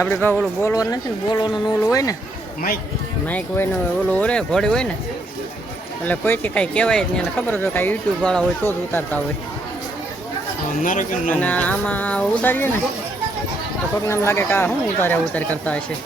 આપણે ભાઈ ઓલું બોલવાનું નથી ને, બોલવાનું ઓલું હોય ને, માઇક હોય ને, ઓલું હોય ઘોડી હોય ને, એટલે કોઈથી કાંઈ કહેવાય જ નહીં. એને ખબર જ હોય કાંઈ યુટ્યુબ વાળા હોય તો જ ઉતારતા હોય. અને આમાં ઉતારીએ ને તો કોઈકને એમ લાગે કે આ શું ઉતાર કરતા હશે.